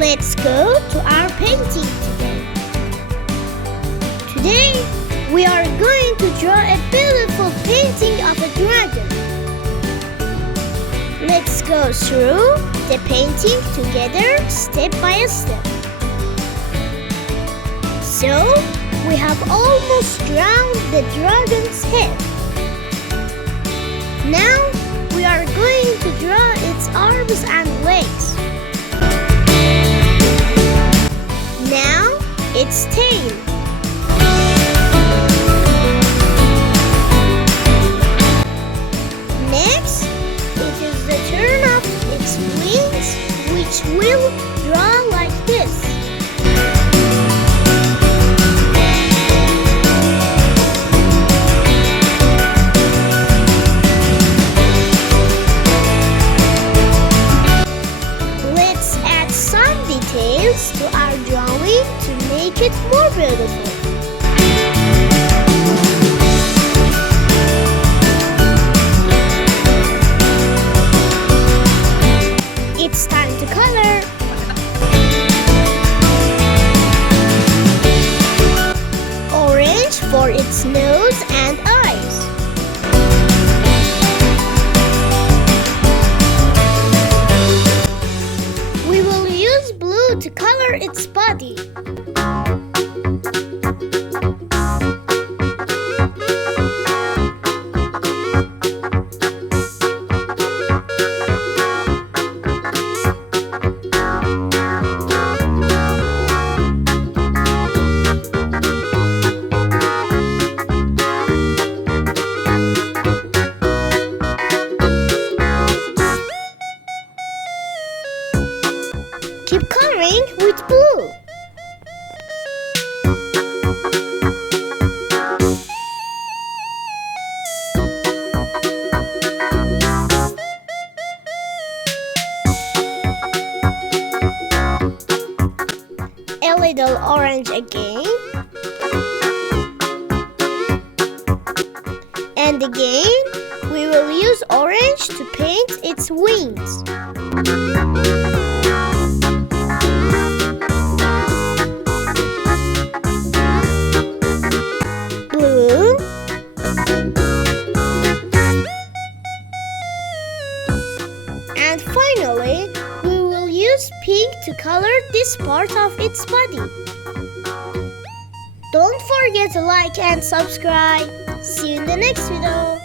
Let's go to our painting today. Today, we are going to draw a beautiful painting of a dragon. Let's go through the painting together step by step. So, we have almost drawn the dragon's head. Now, we are going to draw its arms and legs. Now, its tail. Next, it is the turn of its wings, which will draw like this. Let's add some details to our drawing to make it more beautiful. It's time to color. Orange for its nose and eyes. We will use blue to color its body. Keep coloring with blue. A little orange again. And again, we will use orange to paint its wings. Blue. And finally, we will use pink to color this part of its body. Don't forget to like and subscribe. See you in the next video.